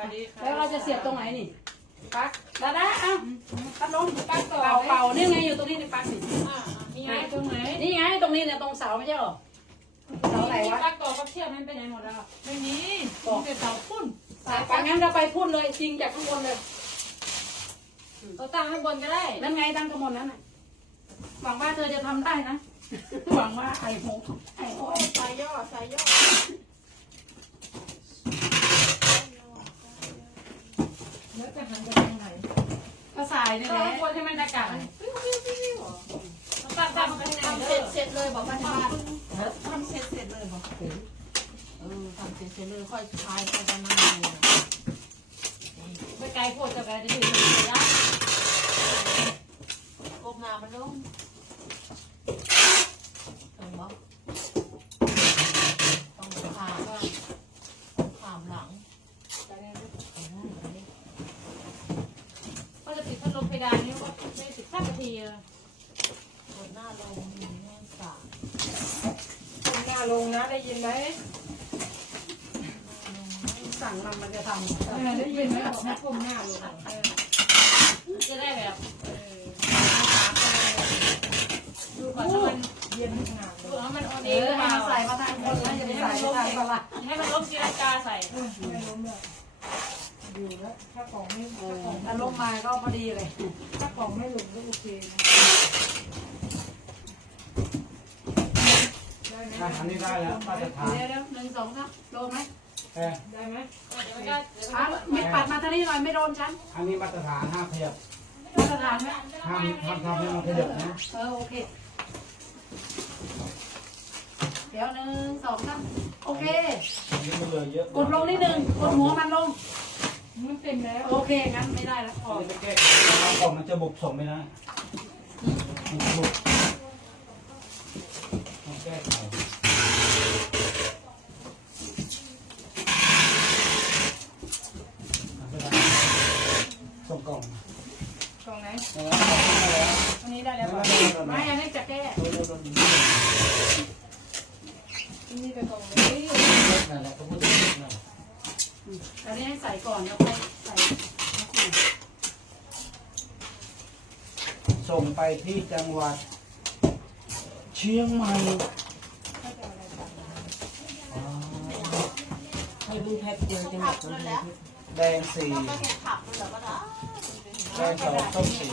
วัสดีค่ะแล้วเราจะเสียบตรงไหนนี่ปลั๊กดาดาเอ้าพัดลมปักต่อเป่าเป่านี่ไงอยู่ตรงนี้ในปลั๊กนี่อ่ามีไงตรงไหนนี่ไงตรงนี้เนี่ยตรงเสาไม่ใช่หรอเสาไหนวะปักต่อปักเชือกมันไปไหนหมดแล้วไม่มีมีแต่เสาพุ่นสายปลั๊กงั้นเราไปพุ่นเลยจริงจากข้างบนเลยเราตั้งข้างบนก็ได้นั่นไงตั้งข้างบนนั้นน่ะหวังว่าเธอจะทำได้นะหวังว่าไอ้หงไอ้โอ้ยสายย่อสายย่อ แล้ว จะหันไปทางไหนก็สายนี่แหข้าละงบนให้มันอากาศตั้งตั้งข้างในทำเลเสร็ยจเสร็จเลยบอกว่าที่บ้านทำเสร็จเสร็จเลยบอกเออทำเสร็จเสร็จเลยค่อยพายค่อยจะนั่งดูไปไกลโคตรจะไปจะถึงเลยนะกบนามันลงเออบอกต้องผ่าบ้างผ่ามหลัง ก็จะติดพัดลมเพดานนี่ว่าไม่ติดสักนาทีเลย กดหน้าลงมีแม่สา ห น้าลงนะได้ยินไหมสั่งมันมันจะทได้ยินไหมบอกให้ก้มหน้าลงจะได้แบบดูก่อนว่ามันเย็นขนาดดูว่ามันโอำเดเออหรือเปให้ล่ามันใส่มาทางคนแล้วอย่าไปใส่ไปทางตลาดให้มันลบสีลังกาใส่ไม่ล้มเลยอยู่แล้วถ้ากล่องไม่เอถ้าอกล่องถ้าลงมาก็พอดีเลย ถ้ากล่องไม่หลุดก็โอเคนะได้ไหม อะอันนี้ได้แล้วมาตรฐานเดี๋ยวเดี๋ยวหนึ่งสองสามโดนไหมเออได้ไหมเดี๋ยวมันก็เดี๋ยวอะไม่ปัดมาทางนี้หน่อยไม่โดนฉันอันนี้มาตรฐานห้ามขยับมาตรฐานไหมห้ามห้ามทำให้มันขยับนะเออโอเค เดี๋ยวหนึ่งสองสามโอเค อันนี้มันเหลือเยอะกดลงนิดนึงกดหัวมันลง มันเต็มแล้วโอเคงั้นไม่ได้แล้วพอ อันนี้ไปแก้เอากล่องมันจะบุบส่งไม่ได้มันจะบุบต้องแก้ไขอะไม่ได้ส่งก ล่องกล่องไหนเอาแล้วเอาแล้วอันนี้ได้แล้วเอาป่ะแล้วไม่อันนี้จะแก้เอาแล้วเอาแล้วอันนี้เป็นกล่องนี้นั่นแหละก็พูดถึงนั่นแหละอันนี้ให้ใส่ก่อนแล้วค่อยใส่ส่งไปที่จังหวัด เชียงใหม่อ๋อให้ดูแพ็คเดียวจะหมดเลยแดงสี่ก็แค่ขับมันเหรอก็ได้ แดงสองส้มสี่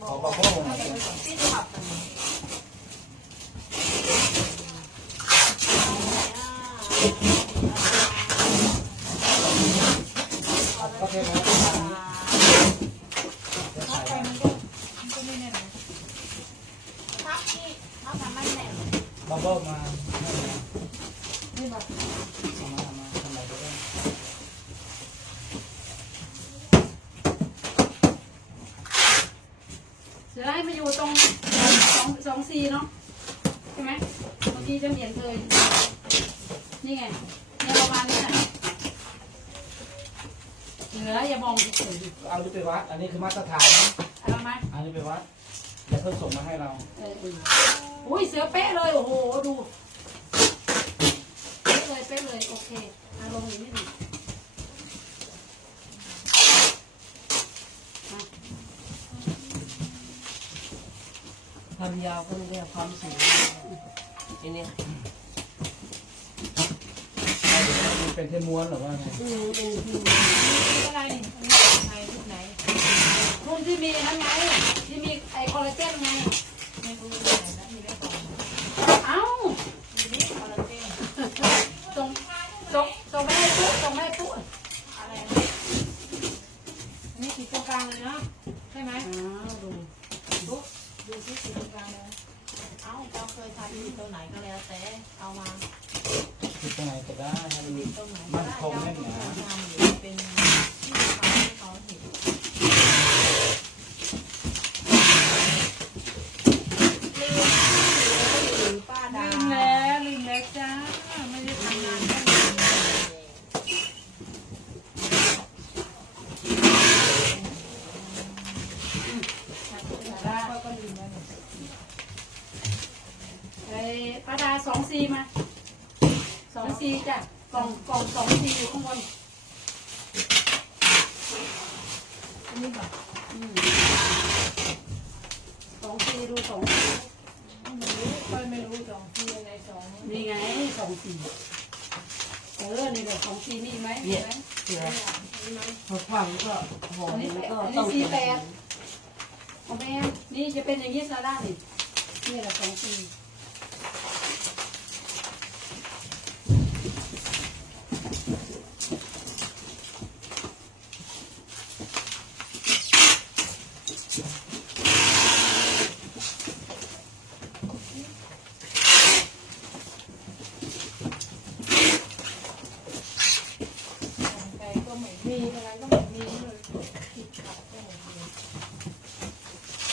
ขอประโคงหน่อยสิที่ขับกันก็เทแล้วอันนี้จะใส่ไปมันก็มันก็ไม่แน่นทับนี่ทับทำไม่แน่บับเบิ้มาให้มานี่บอามามาทำอะไรก็ได้ เสือให้มาอยู่ตรงสองสองซีเนาะใช่ไหมเมื่อกี้จะเห็นเลยนี่ไงเนี่ยประมาณนี้นะเหนืออย่า มองเฉยเอาไปวัด อันนี้คือมาตรฐานนะๆเอาไหมอันนี้ไปวัดอย่าเพิ่งส่งมาให้เรา เออดูอุ้ยเสือเป๊ะเลย โอ้โห ดู เป๊ะเลยเป๊ะเลย โอเคเอาลงอีกนิดหนึงความยาวก็ไม่ได้ความสูงอันนี้มัน เป็นเทนม้วนหรือว่าไงอะไรนี่ไหนชุดไหนรุ่นที่มีนั้นไงที่มีไอคอลลาเจนไงไม่รู้ที่ไหนนะมีได้ก่อน เอ้า มีนี่คอลลาเจน ส่งส่งส่งไม่ให้ปุ๊ส่งไม่ให้ปุ๊ อะไรอันนี้ขีดตรงกลางเลยนะใช่ไหม อ้าวดู ดูดูที่ขีดตรงกลางเลย เอ้าเราเคยทำอยู่ตรงไหนก็แล้วแต่เอามา ติดตรงไหนก็ได้ให้มัน ตรงไหน มันคงแน่นหนา ทำอยู่เป็นที่เขาให้เขาเห็น ลืมป้าดา ลืมแล้วลืมแล้วจ้าไม่ได้ทำงานแค่นี้ ได้ ก็ลืมแล้ว ไอ้ป้าดาสองซีมาสองซีจ้ะ กล่ องกล่องสองซีอยู่ข้างบน อันนี้แบบ อืมสองซีดูสองซี ไม่รู้ค่อยไม่รู้สองที่อะไรสอง นี่ไงสองซีเออนี่แหละสองซีมีไหมมีไหม เสือ มีไหม พอฟังก็หอม อันนี้ แล้ว แปด ก็ อัน ต้ นี้ อง ซีแปดเอาแม่นี่จะเป็นอย่างนี้ซาร่านี่นี่แหละสองซี ไก่ก็ไม่มีอะไรก็ไม่มีเลยผิดขัดก็ไม่มี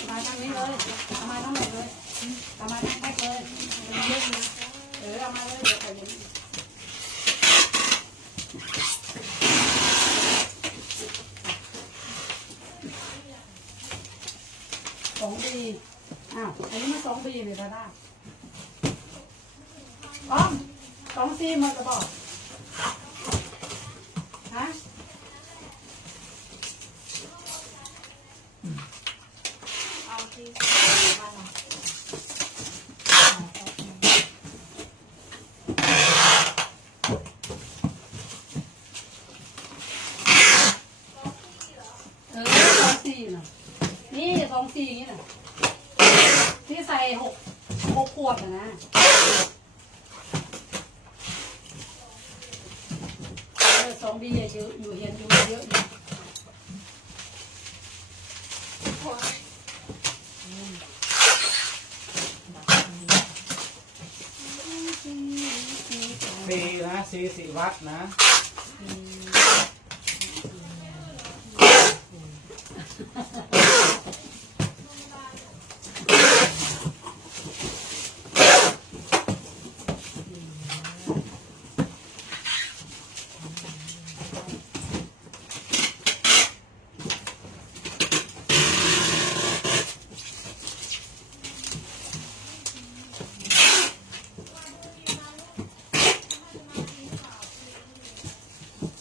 มาทางนี้เลยเอามาทั้งหมดเลยเอามาทั้งแพ็คเลยเอามาเยอะนะเออเอามาเลยเดี๋ยวใส่อย่างนี้สองปีอ้าว อันนี้มันสองปีเลยดาด้าอ้อมสองซีมันจะบอกฮะ เอาที่บ้านเรา เออสองสี่น่ะ นี่สองสี่อย่างนี้น่ะ ที่ใส่หกหกขวดน่ะนะเออสองบีเยอะอยู่เห็นอยู่เยอะอยู่ สี่นะสี่สี่ วัดนะ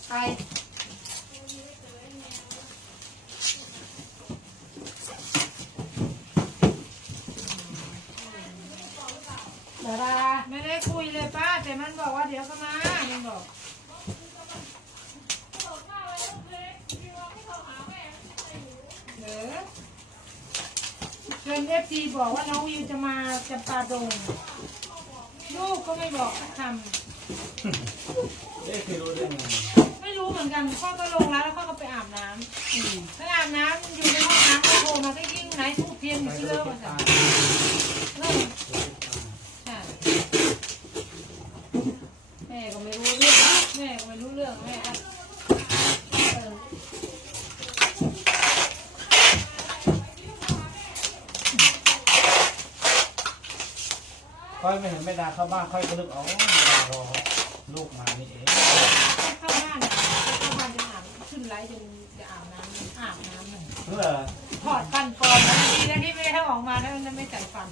ใครดารา ไม่ได้คุยเลยป้า แต่มันบอกว่าเดี๋ยวก็มามันบอกเออ เชิญเอฟซีบอกว่าน้องวิวจะมาจำปาดง ลูกก็ไม่บอกสักคเอ๊ะคือรู้ได้ไงำไม่รู้เหมือนกันพ่อก็ลงแล้วแล้วพ่อก็ไปอาบน้อืมำไปอาบน้ำอยู่ในห้องน้ำก็โทรมาก็ยิ่งไหนทูบเทียนอยู่ไปที่ก็เลิกติดอะตาเออใช่ แม่ก็ไม่รู้เรื่องนะ แม่ก็ไม่รู้เรื่องแม่ก็ เออ ค่อยไม่ เห็นไม่ดาเข้าบ้านค่อยก็นึกอ๋อไม่ดารอลูกมานี่เองเข้าบ้านอะเข้าบ้านจะอาบขึ้นไลฟ์จนจะอาบน้ำอาบน้ำหน่อยเหรอถอดฟันปลอมนะทีแรกที่ไม่ได้ให้ออกมาแล้วมันไม่ใส่ฟัน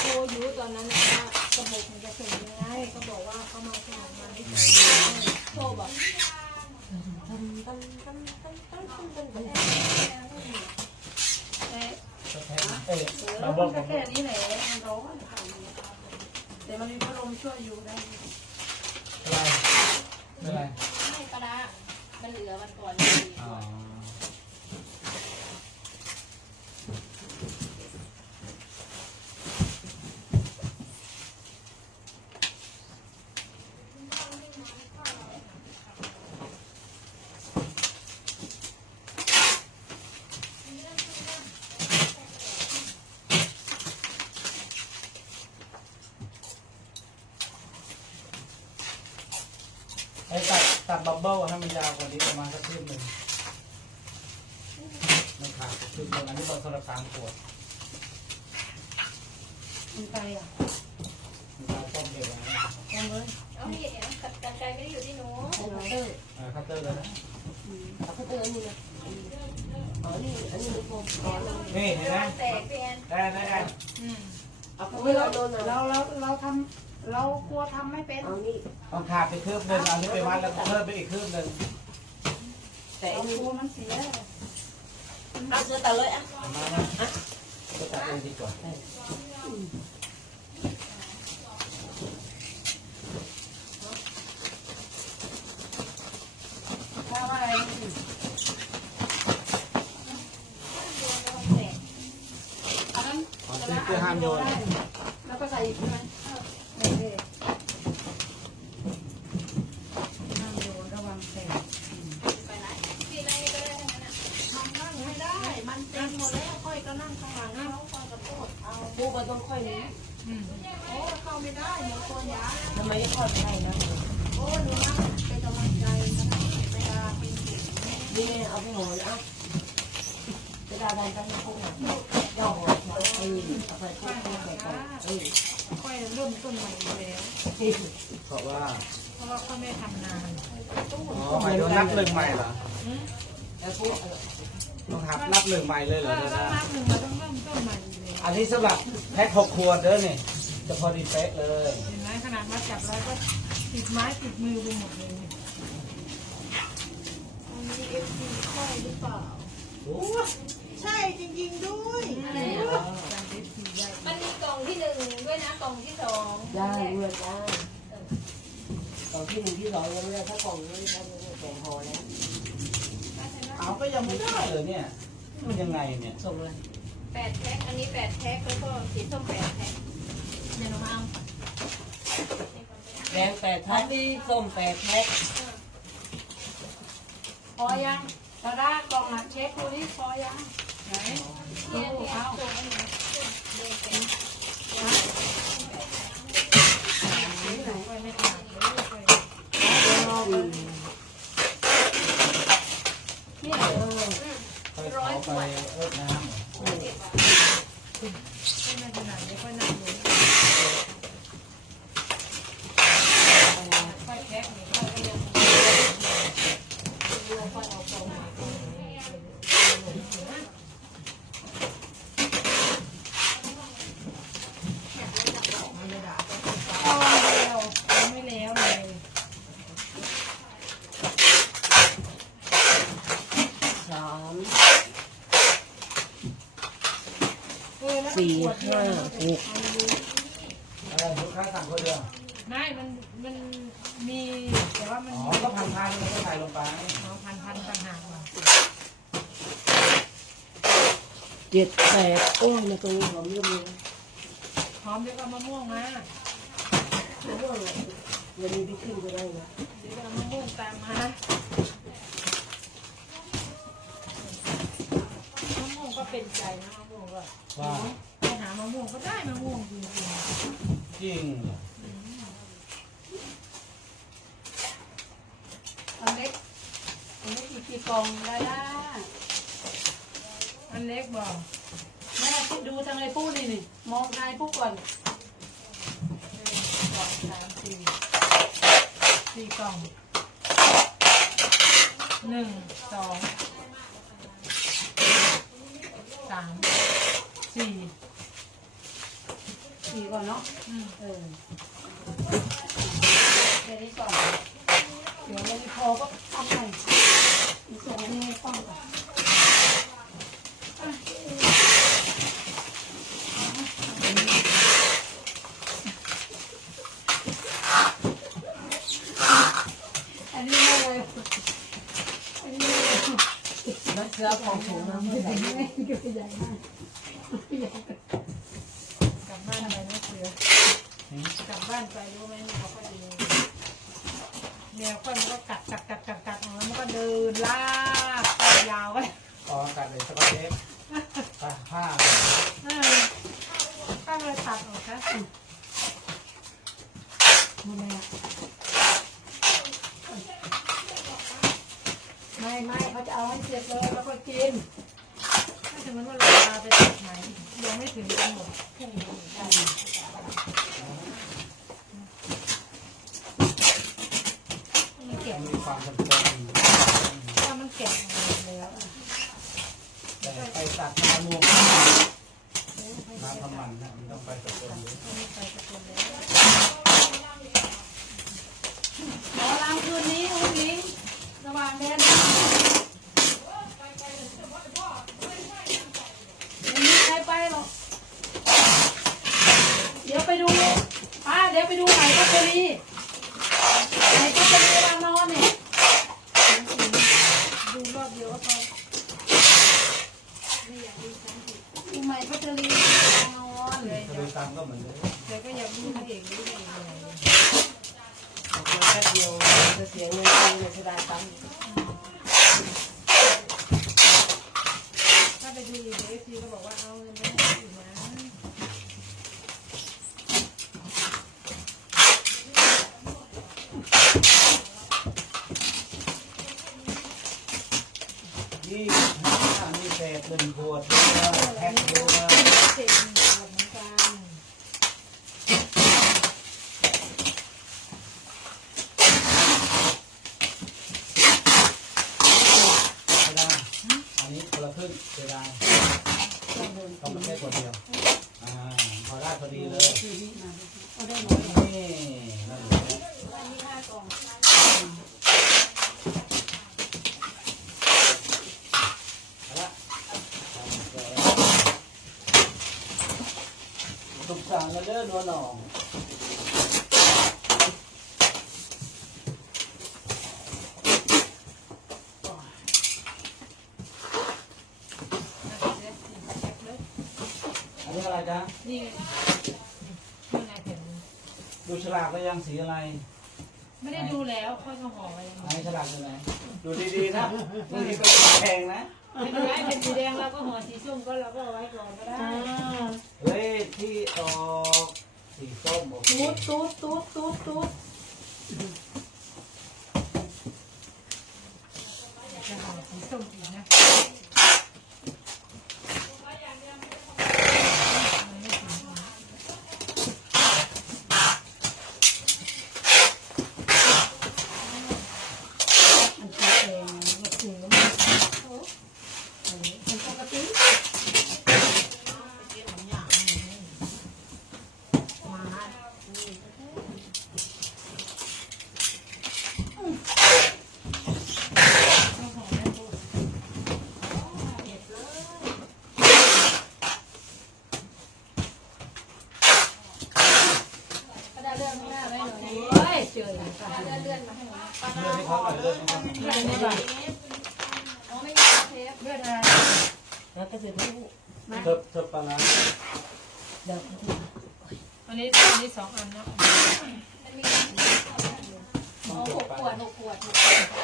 โทรอยู่ตอนนั้นนะว่ากระบอกมันจะส่งยังไงก็บอกว่าเขามาส่งมาที่ไหนโทรบอก แต่ ก็แทนเอ๊ะ เออ เราบ มั อก นก็แค่นี้แหละมันร้อนแต่มันมีพัดลมช่วยอยู่ได้ อะไรไม่อะไร ไม่ปลาร้ามันเหลือวันก่อน อ๋อ ไอ้ตัดตัดบับ เบิลให้มันยาวกว่านี้ประมาณสักครึ่งหนึ่งมันขาดครึ่งหนึ่งอันนี้ตอนสำหรับสามขวดมันไกลอะมันเอาต้มเก็บไว้ลงเลยเอาพี่เอ๋กันไกลไม่ได้อยู่ที่หนูเอาเตอร์เออคัตเตอร์เลยนะเอาเตอร์นี่เลยอ๋อนี่อันนี้มันโฟมอ๋อนี่เห็นไหมแตกเป็นได้ได้ได้อืมเอาเขาโอ้ไม่ยเราเอาโดนเรอเราเราเราทำเรากลัวทำไม่เป็นเอานี่ ต้องขาดไปคืบหนึ่งเอานี้ไปวัดแล้วก็เพิ่มไปอีกคืบหนึ่งแต่เราอันนี้กลัวมันเสียเอาเสื้อตาเลยอะมามาก็ตัดเองดีกว่าถ้าว่าอะไรอันนั้นอ๋อซื้อเพื่อห้ามโยน ได้แล้วก็ใส่อีกใช่ไหมเออเออห้ามโยนระวังแตก ปีไหนก็ได้ทั้งนั้นอะ นั่งไม่ได้ มันเต็มหมดแล้วค่อยก็นั่งข้างหลังเขาค่อยก็โทษเอา ปูมันต้องค่อยนี้ อืม โอ้เข้าไม่ได้หนูตัวยา ทำไมไม่ค่อยไม่ได้นะ โอ้หนูนั่งเป็นกำลังใจนะเวลาเป็นเด็ก นี่เอาไปห่อเอาไปดาดันไปให้พวกเนี่ยย่อห่อ เออเอาไปพวกนี้ไก่เออค่อยเริ่มต้นใหม่อีกแล้วเพราะว่าเพราะว่าค่อยไม่ทำนานอ๋อหมายถึงนับหนึ่งใหม่เหรอแล้วพวกต้องหับนับหนึ่งใหม่เลยเหรอเนี่ยต้องนะนับหนึ่งเราต้องเริ่มต้นใหม่อีกแล้วอันนี้สำหรับแพ็คหกขวดเด้อนี่จะพอดีเป๊ะเลยเห็นไหมขนาดมาจับแล้วก็ติดไม้ติดมือไปหมดเลยมันมีเอฟซีค่อยหรือเปล่าใช่จริงๆด้วย อะไรอะการเทสทีได้มันมีกล่องที่หนึ่งด้วยนะกล่องที่สองได้เงินได้กล่องที่หนึ่งที่สองยังไม่ได้ถ้ากล่องนี้ได้แกงห่อแล้วเอาก็ยังไม่ได้เลยเนี่ย มันยังไงเนี่ยส่งเลยแปดแพ็คอันนี้แปดแพ็คแล้วก็สีส้มแปดแพ็คเดี๋ยวเรามาเอาแดงแปดแพ็คส้มแปดแพ็คพอยังตาด้ากล่องอะเช็คดูนี่พอยังไหนดูเนี่ยเนี่ยเอาส่งอั นนี้เอยขาดเลยค่อยนี่ค่อยขาไปเอิบน้ค่อยไม่ขนาดนี้ค่อยนั่งดูค่อยแพ็คนี่ค่อยก็ยังค่อยเอากล่องมา ตอนเดียวยังไม่แล้วเลย สาม เออแล้ว สี่ขวดเดียห้าวนะหกำอะไรลูกค้าสั่งคนเดียวไม่มันมันมีแต่ว่ามันอ๋อมีก็พันพันๆแล้วก็ใส่ลงไปเอาพันพันต่างหากว่ะเจ็ดแปดโอ้ยนะตรงนี้ผมเริ่มเลยพร้อมด้วยกับมะม่วงมามะม่วงเลยวันนี้พี่ขึ้นก็ได้นะเดี๋ยวเอามะม่วงตามมามะม่วงก็เป็นใจนะมะม่ ว่าไปหามะม่วงก็ได้มะม่วงจริงจริงเหรออันเล็กอันเล็กกี่กี่กล่องได้ละอันเล็กบอกแม่คิดดูทางไอ้ผู้นี่นี่มองนายผู้ก่อนสองสามสี่สี่กล่องหนึ่งสองสาม สี่สี่ก่อนเนาะอืมเออเดี๋ยวนี้ก่อนเดี๋ยวเราพอก็ทำใหม่อีกส่งให้ให้ฟังก่อนอันนี้ไม่เลยอันนี้ไม่เลยนักเสือของถุงน้ำไม่ใส่ไม่เกิดใหญ่มาก กลับบ้านไปนะเสือกลับบ้านไปรู้ไหมเขาก็ดีแนวค่อยมันก็กัดกัดกัดกัดกัดออกแล้วมันก็เดินลากไปยาวไปอ๋อกัดเลยสกอตเทปไปผ้าเออก็เลยตัดออกซะ ไม่ไม่เขาจะเอาให้เสร็จเลยแล้วก็กิน ถ้าสมมติว่าเราเอาไปตัดไหนยังไม่ถึงกำหนดพรุ่งนี้ได้ มันเก็บ มีความจำเป็น ถ้ามันเก็บมาแล้ว ตัดมะม่วงน้ำทำมันนะมันต้องไปกับคนเลย ขอล้างคืนนี้อุ้งลิงระหว่างแดนไม่มีใครไปหรอกเดี๋ยวไปดูป้าเดี๋ยวไปดูไหนพัชรีไหนพัชรีวางนอนเนี่ย ดูรอบเดียวก็พอ ดูไหนพัชรีวางนอน เลย จะไปตามก็เหมือนเดิม แต่ก็อยากดูพระเอกดูพระเอกเลย แค่เดียวจะเสียเงินเงินเสียดายตังค์ ถ้าไปดู อีกเอฟซีก็บอกว่าเอาเงินไปให้อีกนะยี่สิบห้ามีเศษหนึ่งขวดด้วแพ็คด้วยเดหนึ่งขวเหมือนกัน ไม่ได้อันนี้คนละครึ่งเสียดายต้องมาแค่ขวดเดียว อ่า พอได้พอดีเลย เอาได้หมด นี่นั่นเลย อันนี้ห้ากล่อง เอาละ สุขสันต์กันเด้อนัวหนองอันนี้อะไรจ๊ะนี่ไงข้างในแผ่นดูฉลากแล้วยังสีอะไรไม่ได้ดูแล้วค่อยก็ห่อไว้ยังไหนฉลากอยู่ไหนดูดีๆนะบางทีก็แพงนะ ไม่เป็นไรเป็นสีแดงเราก็ห่อสีส้มก็เราก็เอาไว้ก่อนก็ได้เลขที่ออกสีส้มโอเคตูดตูดตูดตูดตูด จะห่อสีส้มอีกนะ มันสีแดงมันสีมันมันปกติ ก็ได้เลื่อนข้างหน้าไว้หน่อย เฮ้ยเจอแล้วค่ะ เลื่อนเลื่อนมาให้หน่อย เลือกให้เขาหน่อยเลือกให้เขาหน่อย เลือดไม่ได้ อ๋อไม่มีเทป เลือดอะไร แล้วก็จะรู้ เทิบเทิบปลาร้า เดี๋ยว อันนี้อันนี้สองอันนะ มันมี ต้ อ๋ อ อง เทิ ห บ ก ไป ขวดหกขวดหกขวด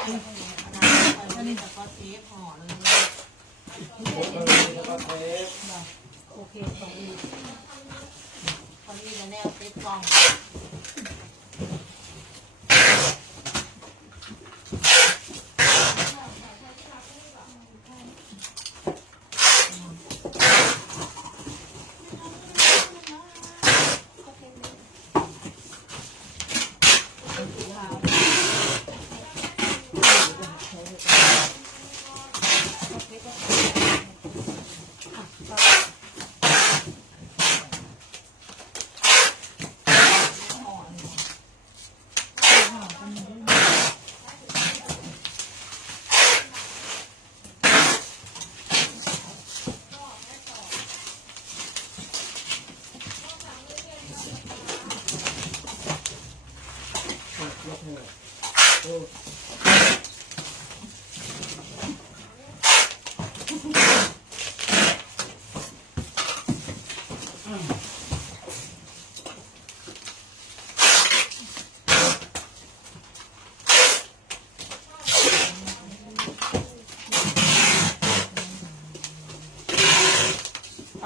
อันนี้ก็เทปห่อเลยหกกะหรี่แล้วก็เทปโอเคสองอีกคนนี้จะแนวเซฟกล่อง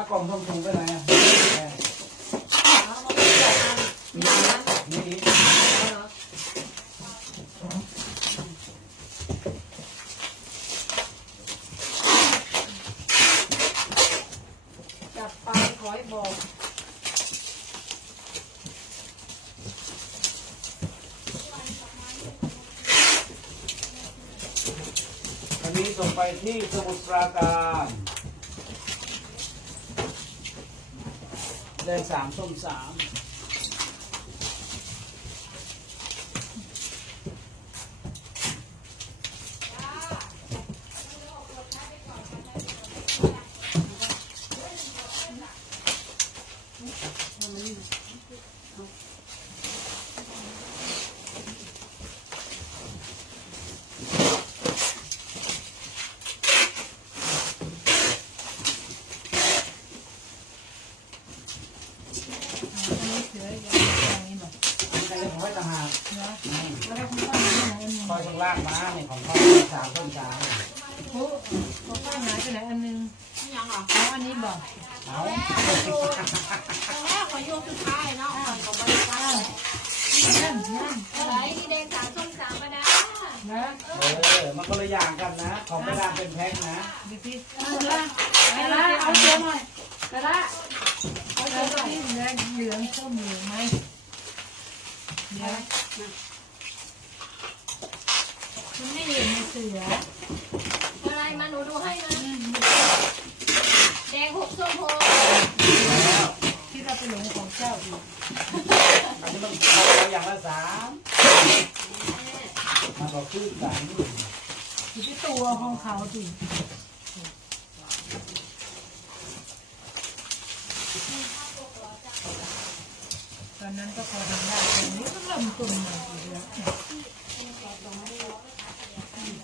กล่องทงทงไปไหนอะนี่อีกจับไปขอให้บอกอันนี้ส่งไปที่สมุทรปราการ แดงสามส้มสาม อันนี้เสืออย่างนี้บอก นี่เป็นของไว้ต่างหาก เนาะ อืม แล้วคุณป้าหายไปไหนอันหนึ่ง คอยข้างล่างมาเนี่ยของพ่อสามส้มสาม โอ้คุณป้าหายไปไหนอันหนึ่ง ยังอะ แล้วอันนี้บอก เอา ตรง แรกขอโยกสุดท้ายเนาะขอยของบริษัทนั่นนั่นอะไรที่แดงสามส้มสามมานะนะเออมันคนละอย่างกันนะ ของไม่ดามเป็นแพ็คนะดูสิไปละเอาเสือหน่อยไปละเอาเสือที่เหลืองเหลืองส้มเหลืองไหมเดี๋ยวมันไม่เห็นเสืออะไรมาหนูดูให้นะแดงหกส้มหก แล้ว ที่เราไปหลงข องเจ้าอีกอันนี้มันเอาอย่างละสามมันก็คือกันอยู่ที่ตัวของเขาสิตอนนั้นก็พอทำได้ตอนนี้ก็เริ่มตุ่มหน่อยอีกแล้ว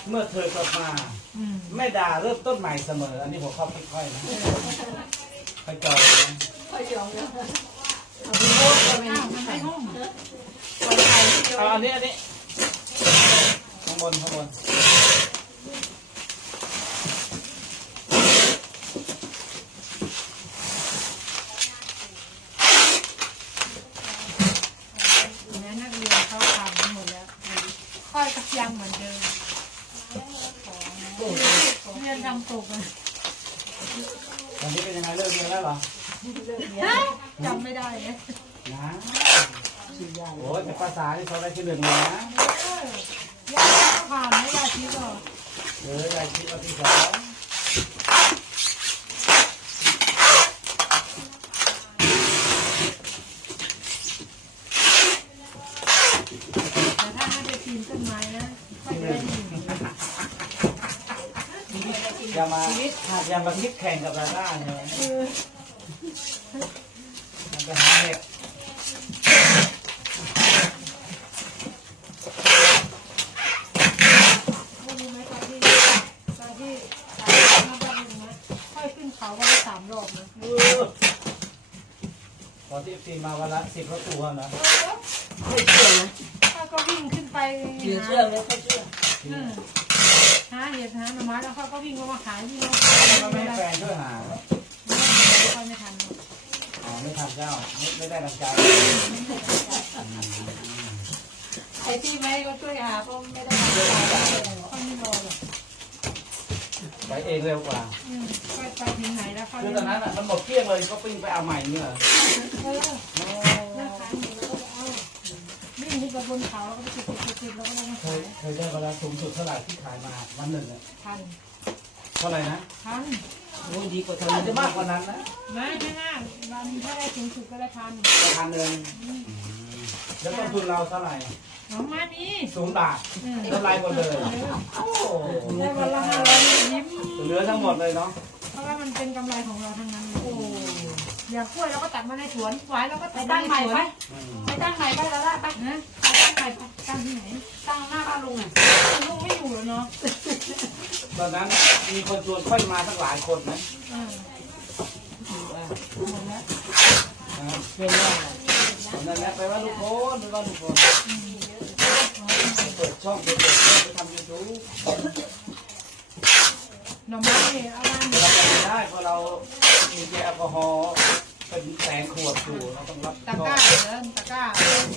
เมื่อเธอกลับมาอืมแม่ด่าเริ่มต้นใหม่เสมอ อันนี้หัวข้อคิดค่อยนะไปจอยนะอ้าวมันไม่ห้อง เอาอันนี้อันนี้ข้างบนข้างบนแม่นักเรียนเขาทำกันหมดแล้วค่อยกับยังเหมือนเดิมเรียนทำตกเลยตอนนี้เป็นยังไงเลิกเรียนแล้วเหรอจำไม่ได้เลย นะโอ้ยแต่ภาษาที่เขาได้ที่หนึ่งเลยนะออยาก็ผ่านไม่ยาชีก็เออยายคิดว่าที่สองแต่ถ้าให้ไปปีนต้นไม้นะก็จะได้หนึ่งอย่ามาอย่ามาคิดแข่งกับดาด้าเนี่ย เออ มันจะหาเห็ด ไม่รู้ไหมตอนที่ตอนที่สามรอบนึงนะค่อยขึ้นเขาวันละสามรอบนะ เออ ตอนที่มาวันละสิบรถตัวนะไม่เชื่อนะค่อยก็วิ่งขึ้นไปเชื่อหาเชื่อไม่ค่อยเชื่อเออหาเห็ดหาหน่อไม้แล้วเขาก็วิ่งมาขายวิ่งมาขายเราไม่ไม่ให้ได้แฟนช่วยหาค่อยไม่ทันอ๋อไม่ทำเจ้าไม่ไม่ได้ดังใจไอ้ที่ไม่ก็ช่วยหาก็ไม่ได้ค่อยไม่รอหรอกไปเองเร็วกว่า ค่อยคือตอนนั้นอะมันหมดเกลี้ยงเลยก็ปิ้งไปเอาใหม่เนี่ยเหรอเออนะคะเอาวิ่งขึ้นไปบนเขาแล้วก็ไปติดติดติดแล้วก็ลงมาเคขายยเคยได้เวลาสูงสุดเท่าไหร่ที่ขายมาวันหนึ่งอะพันเท่าไหร่นะพันโอ้ยดีกว่าอาจทำจะมากกว่านั้นนะไม่ไม่น่าวันถ้าได้สูงสุดก็ได้พันพันหนึ่งแล้วต้นทุนเราเท่าไหร่น้องมามีศูนย์บาทเออเท่าไรหมดเลยโอ้โหได้วันละห้าร้อยยิ้มเหลือทั้งหมดเลยเนาะเพ ราะว่ามันเป็นกำไรของเราทั้งนั้นโอ้อย่างกล้วยเราก็ตัดมาในสวนหวายเราก็ตัดมาในสวนอืมไปตั้งใหม่ไปแล้วละไปนะเอาตั้งไปตั้งที่ไหนตั้งหน้าบ้านลุงอะลูกไม่อยู่แล้วเนาะตอนนั้นมีคนชวนค่อยมาทั้งหลายคนนะเออหมดแล้วนะเป็นว่าตอนนั้นแหละไปว่าลูกโคนไปว่าลูกโคนเปิดช่องเปิดเปิดช่องไปทำยูทูบหน่อไม้เอาบ้าน เราได้เพราะเรามีแอลกอฮอล์เป็นแสนขวดอยู่เราต้องรับผิดตะชอกร้าเหลือตะกร้า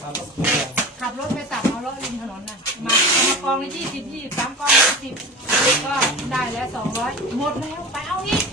เราต้องเคลียร์ขับรถไปตักเอารถริมถนนน่ะ มาเอามากองละยี่สิบยี่สามกองยี่สิบก็ได้แล้วสองร้อยหมดแล้ว ไปเอาอีก